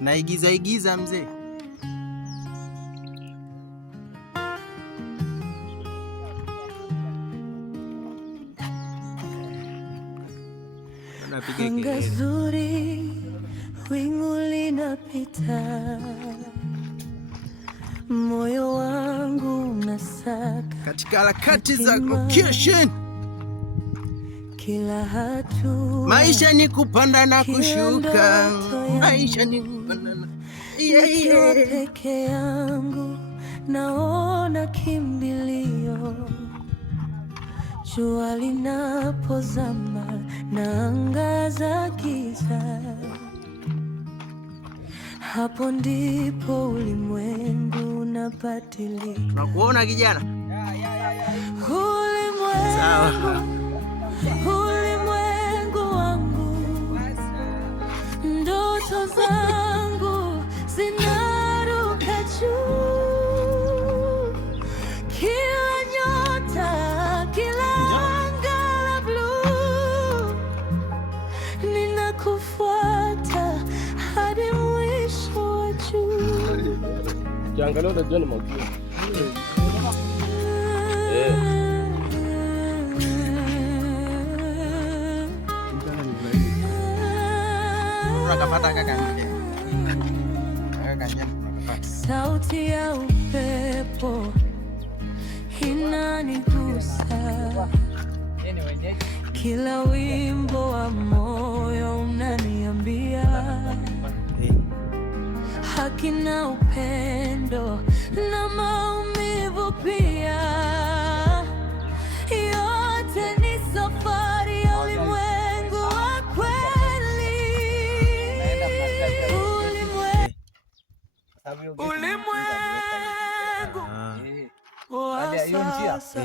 Naigiza mzee. Anga zuri, wingu linapita, moyo wangu unasaka katika harakati za location. Kila hatua maisha ni kupanda na kushuka, maisha ni kupanda na peke yangu naona kimbilio, jua linapozama na angaza giza, hapo ndipo ulimwengu unabadilika. Tunakuona kijana. Ulimwengu wangu, ndoto zangu zinaruka juu, kila nyota, kila anga la blue, ninakufuata hadi mwisho wa juu. Kiangalia utajiona makubwa. Sauti ya upepo inanigusa, kila wimbo wa moyo unaniambia haki na upendo na maumivu pia, yote ni safari ya ulimwengu wa kweli. Ulimwengu wa sasa,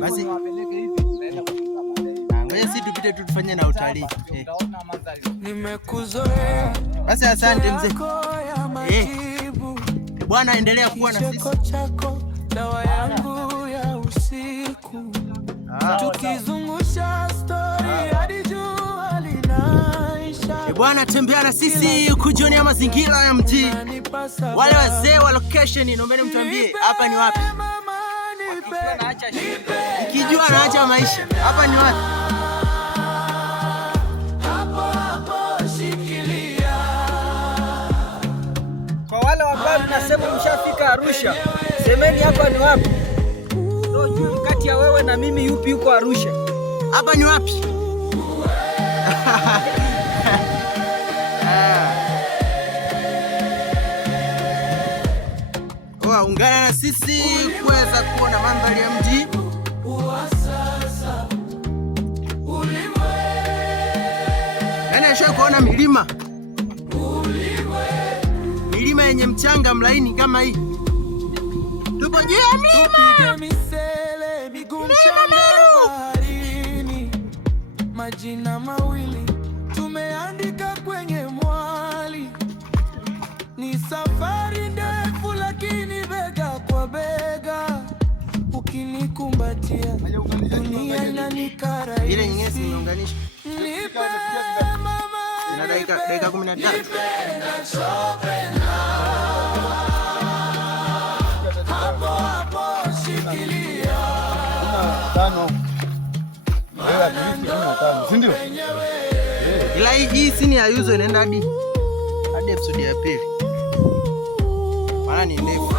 basi wewe tupite tu tufanye na utalii. Nimekuzoea. Basi asante mzee. Bwana endelea kuwa na sisi. Dawa yangu ya usiku. Tukizungusha story hadi jua linaisha. Bwana tembea na sisi kujionea mazingira ya mji. Wale wazee wa location, naomba mtuambie hapa ni wapi? Ukijua naacha maisha. Hapa ni wapi? Kwa wale ambao tunasema mshafika Arusha, semeni hapa ni wapi? Ndio kati ya wewe na mimi yupi yuko Arusha? Hapa ni wapi? Ungana na sisi kuweza kuona mandhari ya mji. Yaani asha kuona milima yenye mchanga mlaini kama hii. Tupo juu ya milima. Majina mawili tumeandika kwenye mwali, ni safari ndefu lakini bega kwa bega, ukinikumbatia dunia inanikara. Ile nyingine simeunganisha. Nipe mama, ina dakika 13. Hapo shikilia. Tano. Si ndio? Ila hii sini ya yuzo inaenda hadi episode ya pili. Maana ni ndefu.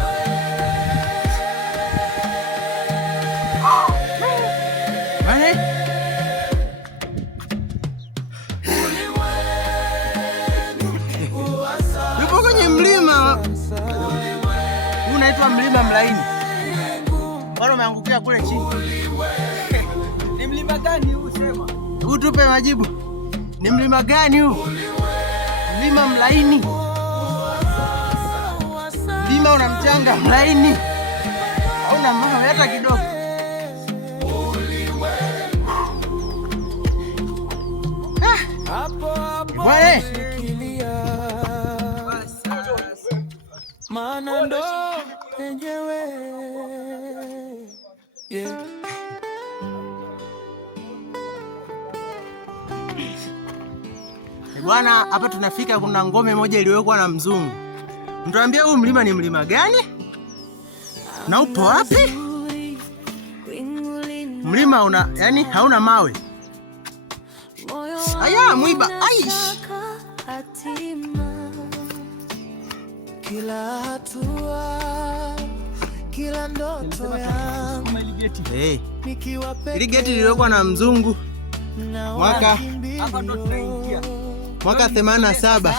Yupo kwenye mlima. Huu unaitwa mlima mlaini. Bado umeangukia kule chini. Ni mlima gani huu sema? Hebu tupe majibu. Ni mlima gani huu? Mlima mlaini. Mlima una mchanga mlaini. Hauna mawe hata kidogo. Bwana. Maana ndo penyewe. Yeah. Bwana, hapa tunafika kuna ngome moja iliyowekwa na mzungu. Mtuambie huu mlima ni mlima gani? Na upo wapi? Mlima yani hauna mawe. Aya, mwiba. Aish. Kila hatua, kila ndoto yangu. Ili geti lilikuwa na mzungu mwaka 87.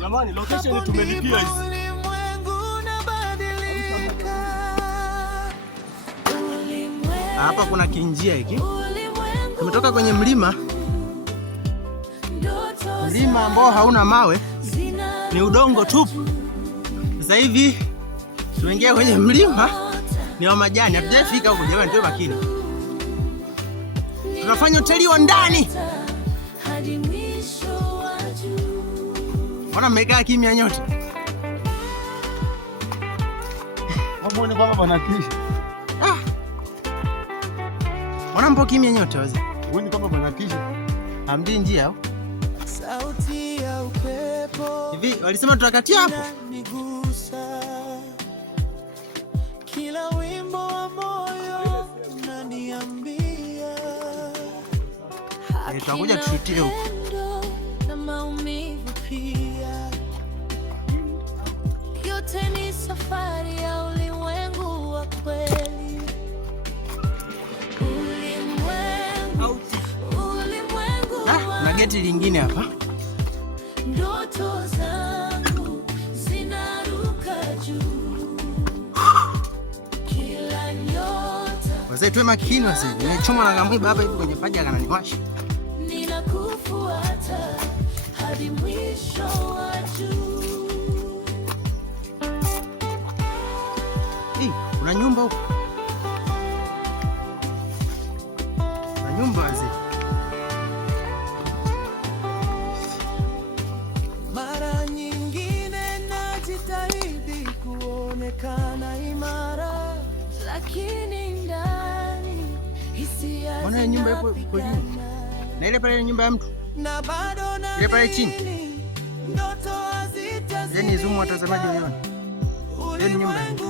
Jamani, location tumelipia hizi. Hapa kuna kinjia hiki. Tumetoka kwenye mlima ambao hauna mawe, ni udongo tupu. Sasa hivi tunaingia kwenye mlima ni wa majani. Hatujafika huko jamani, tuwe makini. Tunafanya hoteli wa ndani. Mbona mmekaa kimya nyote? Mbona baba banakisha? Mbona mpo kimya nyote wazi? Wewe kama banakisha. Hamjui njia au? Sauti ya upepo. Hivi walisema tutakatia hapo. Kila wimbo wa moyo unaniambia. Tutakuja tushutie huko. Na maumivu pia. Yote ni safari ya ulimwengu wa kweli. Na geti lingine hapa. Ndoto zangu zinaruka juu. Kila nyota. Wazee tuwe makini wazee. Nimechoma na ngamwiba hapa hivi kwenye paja kananiwasha. Ninakufuata hadi mwisho wa juu. Kuna nyumba huko. Kuna nyumba wazee. Mara nyingine najitahidi kuonekana imara, lakini ndani hisia. Mbona nyumba ipo juu? Na ile pale nyumba ya mtu. Na bado na ile pale chini. Ndoto hazitazi. Yaani zumu watazamaji wao. Yaani nyumba ya mtu.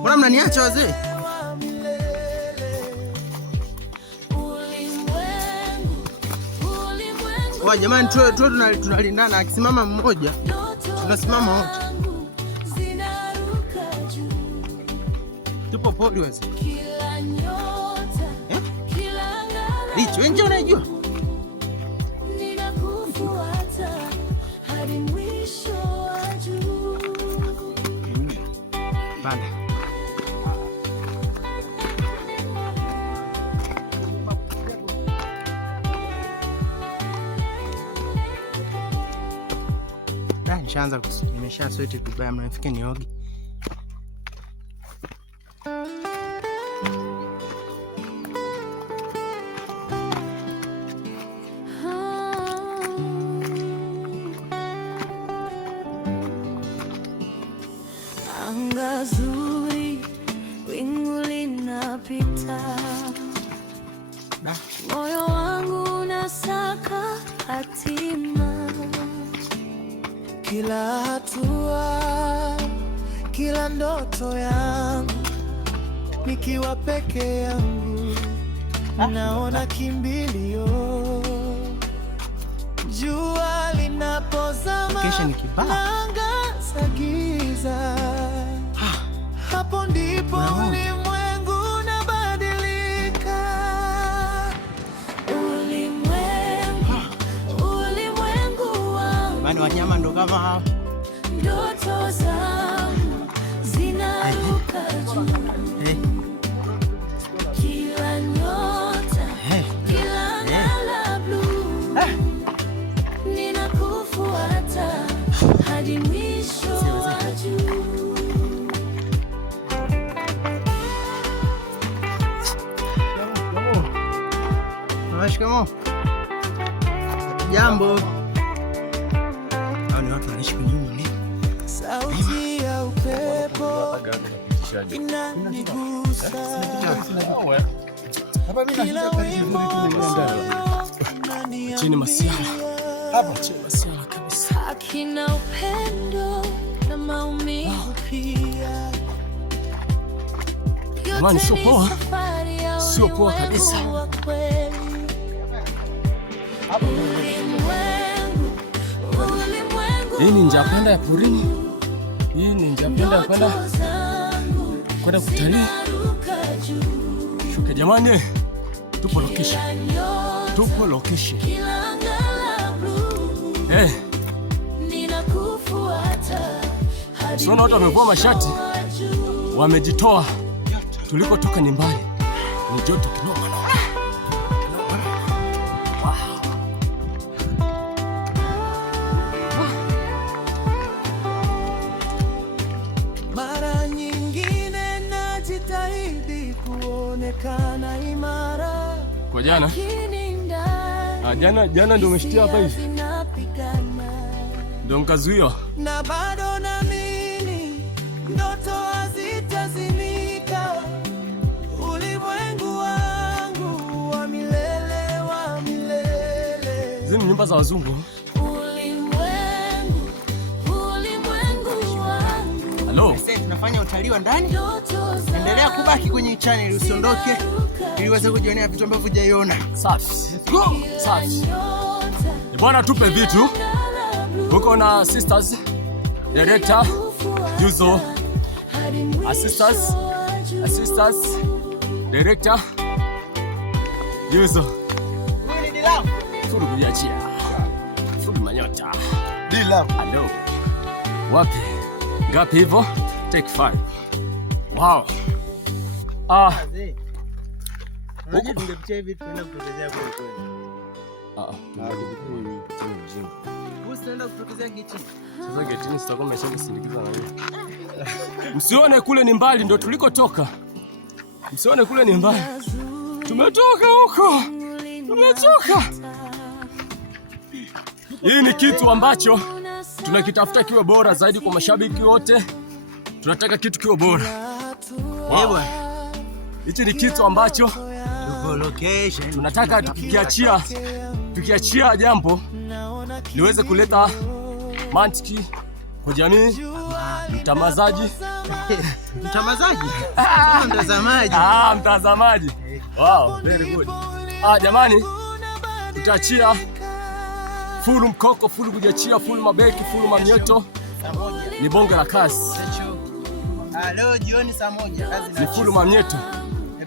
Mbona mnaniacha wazee? Kwa jamani tuwe tunalindana, akisimama mmoja tunasimama wote. Tupo podi wazee. Licho, wengi unajua? Bana. Nishaanza nimesha sweti vibaya, mnafika nioge. Anga zuri, wingu linapita. Moyo wangu unasaka hatima. Kila hatua, kila ndoto yangu, nikiwa peke yangu, naona kimbilio. Jua linapozama, naangaza giza. Hapo ndipo ulimwengu unabadilika. Ulimwengu wangu. Bani wanyama ndo kama hao. Ndoto zangu zinaruka juu. Kila nyota, kila ngala blue. Ninakufuata hadi mwisho wa juu. Shikamoo. Jambo. Hao ni watu wanaishi kwenye nyumba. Sauti ya upepo umeshaje? Hapa mimi nashinda kazi nzuri tu ndani. Chini masiala. Hapa chini masiala kabisa. Hakina upendo na maumivu pia. Jamani, sio poa. Sio poa kabisa. Hii ni njapenda ya porini. Hii ni njapenda ya kwenda kutalii. Shuka jamani. Tupo location. Tupo location. Siona watu wamevua mashati. Wamejitoa. Tulikotoka ni mbali. Ni joto kinoma. Mara nyingine najitahidi kuonekana imara. Kwa jana? Jana ndio umeshitia hapa hivi. Ndio mkazuia. Na bado naamini ndoto hazitazimika. Ulimwengu wangu wa milele wa milele. Hizi ni nyumba za wazungu. Ulimwengu wangu. Hello. Sasa tunafanya utalii wa ndani. Endelea kubaki kwenye channel usiondoke ili uweze kujionea vitu ambavyo hujaiona. Safi. Go. Safi. Bwana tupe vitu. Huko na sisters, director, Yuzo, assistants, director, Yuzo. Furu kujiachia. Furu manyota. Dila. Hello. Wapi? Ngapi hivyo? Take 5. Wow. Unajua tungepitia hivi tunaenda kutokezea kwa kweli. Usienda kutokezea getini. Sasa getini sitakuwa nimeshakusindikiza na wewe. Msione kule ni mbali, ndo tulikotoka. Msione kule ni mbali. Tumetoka huko. Tumetoka. Hii ni kitu ambacho tunakitafuta kiwe bora zaidi kwa mashabiki wote. Tunataka kitu kiwe bora. Wow. Hichi ni kitu ambacho tuko location. Tunataka tukiachia jambo liweze kuleta mantiki kwa jamii. Mtamazaji. Mtamazaji? Mtazamaji. Mtazamaji. Wow, very good. Jamani, tutaachia full mkoko, full kujiachia, full mabeki, full mamnyeto. Ni bonge la kazi. Leo jioni saa 1 kazi ni full mamnyeto.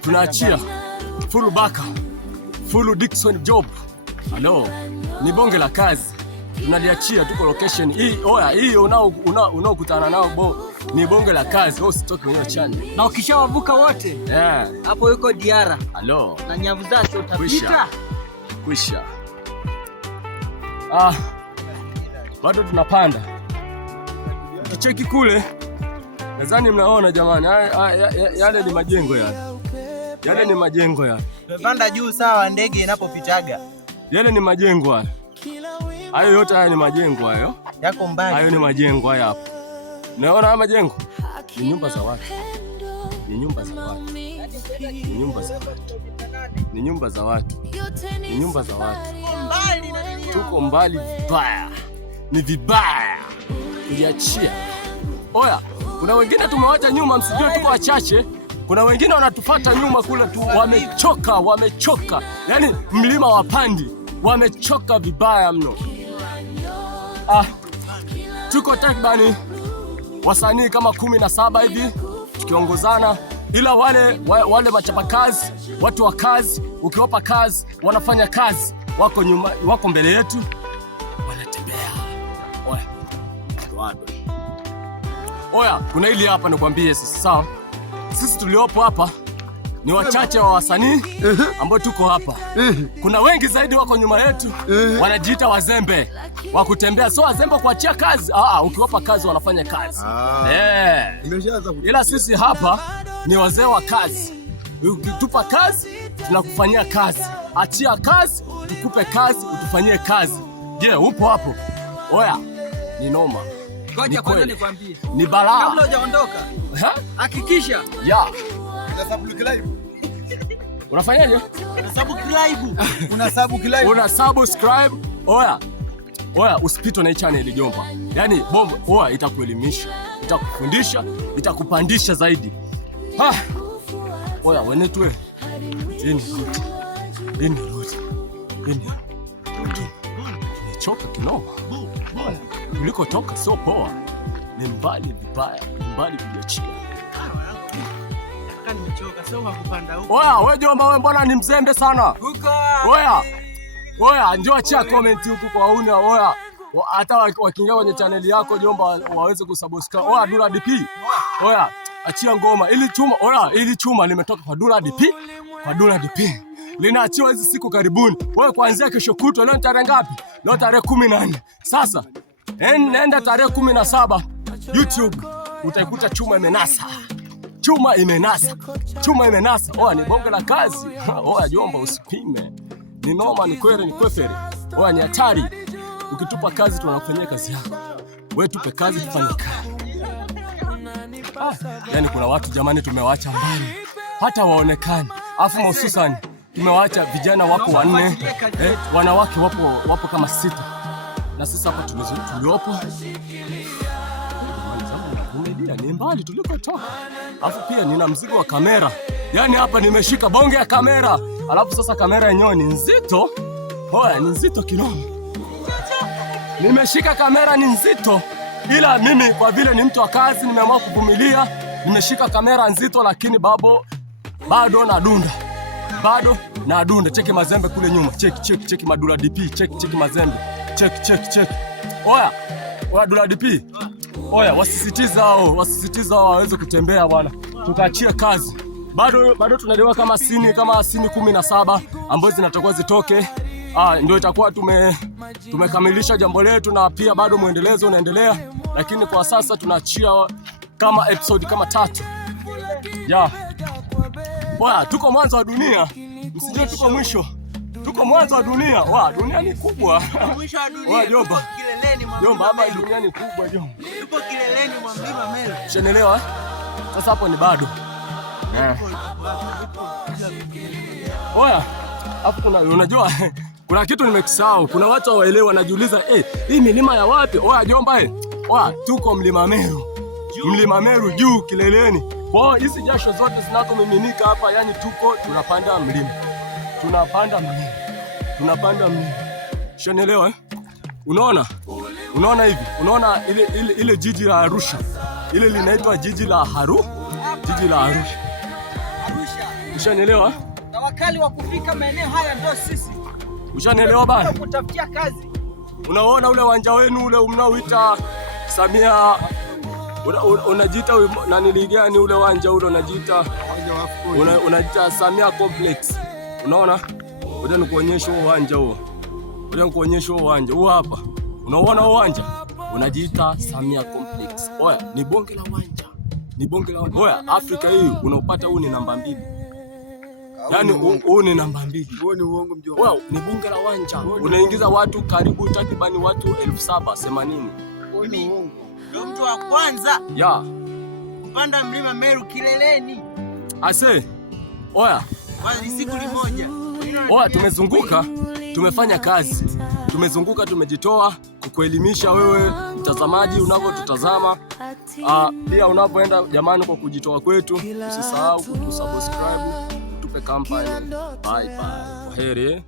Tunaachia full baka, full Dickson Job. Hello. Ni bonge la kazi. Tunaliachia tuko location hii. Oya, hii unaokutana nao ni bonge la kazi. Wewe usitoke kwenye chani. Na ukishawavuka wote. Hapo yuko Diara. Hello. Na nyavu zake utapita. Kwisha. Bado tunapanda. Kicheki kule. Nadhani mnaona jamani. Yale ni majengo yale. Yale ni majengo yale. Tumepanda juu sawa ndege inapopitaga. Yale ni majengo haya. Hayo yote haya ni majengo hayo. Yako mbali. Hayo ni majengo haya hapo. Unaona haya majengo? Ni nyumba za watu. Ni nyumba za watu. Ni nyumba za watu. Ni nyumba za watu. Ni nyumba za watu. Tuko mbali vibaya. Ni vibaya. Kujiachia. Oya, kuna wengine tumewacha nyuma, msijue tuko wachache. Kuna wengine wanatufuata nyuma kule tu, wamechoka. Yaani mlima wa pandi, wamechoka vibaya mno. Tuko takribani wasanii kama 17 hivi tukiongozana, ila wale machapakazi, watu wa kazi, ukiwapa kazi, wanafanya kazi, wako nyuma, wako mbele yetu, wanatembea. Oya, kuna hili hapa nikwambie sasa, sawa? Sisi tuliopo hapa ni wachache wa wasanii ambao tuko hapa. Kuna wengi zaidi wako nyuma yetu, wanajiita wazembe wa kutembea. So wazembe kuachia kazi, ukiwapa kazi wanafanya kazi. Ila sisi hapa ni wazee wa kazi. Ukitupa kazi, tunakufanyia kazi. Achia kazi, tukupe kazi, utufanyie kazi. Je, upo hapo? Oya, ni noma. Ngoja kwanza nikwambie. Ni balaa. Kabla hujaondoka. Hakikisha. Ya. Unasubscribe. Unafanyaje? Unasubscribe. Oya, usipitwe na hii channel Jomba. Yaani bomba, itakuelimisha, itakufundisha, itakupandisha zaidi. Oya, wenetwe. Nimechoka kinoma. Tulikotoka sio poa. Ni mbali vibaya, mbali kujiachia. Oya, wewe Jomba, wewe mbona ni mzembe sana? Oya, njoo achia comment huku kwa una. Oya, hata wakiingia kwenye channel yako Jomba waweze kusubscribe. Oya, Dula DP. Oya, achia ngoma. Ili chuma limetoka kwa Dula DP. Kwa Dula DP. Linaachiwa hizi siku karibuni. Wewe kuanzia kesho kutwa, leo tarehe ngapi? Leo tarehe 14. Sasa, nenda tarehe 17 YouTube utaikuta chuma imenasa. Chuma imenasa. Oya, ni bonge la kazi. Oya Jomba, usipime. Ni noma, ni kweli, ni kweferi. Oya, ni hatari. Ukitupa kazi tunakufanyia kazi yako. Wewe tupe kazi tufanye kazi. Yaani kuna watu jamani tumewaacha mbali. Hata waonekani. Afu hususan tumewaacha vijana wako 4, wanawake wapo kama 6. Na sisi hapa tuliopo. Ni mbali tulikotoka. Alafu pia nina mzigo wa kamera. Yaani hapa nimeshika bonge ya kamera. Alafu sasa kamera yenyewe ni nzito. Oya, ni nzito kinoma. Nimeshika kamera ni nzito. Ila mimi kwa vile ni mtu wa kazi nimeamua kuvumilia. Nimeshika kamera nzito lakini bado nadunda. Cheki mazembe kule nyuma. Cheki Madula DP. Cheki mazembe. Cheki. Oya, Dula DP. Oya, wasisitiza hao waweze kutembea bwana. Tukaachie kazi. Bado tunalewa kama sini 17 ambazo zinatakuwa zitoke. Ndio itakuwa tumekamilisha jambo letu na pia bado muendelezo unaendelea. Lakini kwa sasa tunaachia kama episode kama 3. Ya. Oya, tuko mwanzo wa dunia. Msije tuko mwisho. Tuko mwanzo wa dunia. Dunia ni kubwa. Mwisho wa dunia. Jomba. Jomba, hapa dunia ni kubwa Jomba. Tupo kileleni mwa mlima Meru. Unaelewa? Sasa hapo ni bado. Oya, hapo unajua kuna kitu nimekisahau. Kuna watu hawaelewi wanajiuliza, hii milima ya wapi? Oya Jomba, tuko mlima Meru. Mlima Meru juu kileleni. Kwa hiyo hizi jasho zote zinazomiminika hapa, yani tunapanda mlima. Tunapanda mlima. Unaelewa? Unaona hivi? Unaona ile jiji la Arusha. Ile linaitwa jiji la Arusha. Ushanielewa? Na wakali wa kufika maeneo haya ndio sisi. Ushanielewa bana? Kutafutia kazi. Unaona ule uwanja wenu ule mnaoita Samia unajiita nani gani ule uwanja ule unajiita Samia Complex. Unaona? Ngoja nikuonyeshe uwanja huo. Huu hapa. Unaona uwanja? Unajiita Samia Complex. Oya, ni bonge la uwanja. Oya, Afrika hii unaopata huu ni namba 2. Yaani huu ni namba 2. Huo ni uongo mjomba. Oya, ni bonge la uwanja. Unaingiza watu karibu takribani watu 1780. Huo ni uongo. Ndio mtu wa kwanza. Ya. Kupanda mlima Meru kileleni. Oya. Ni siku moja. Oya, tumezunguka, tumefanya kazi. Tumezunguka, tumejitoa kukuelimisha wewe mtazamaji unavyotutazama. Pia unapoenda jamani, kwa kujitoa kwetu, usisahau kusubscribe, tupe kampani. Bye. Kwaheri.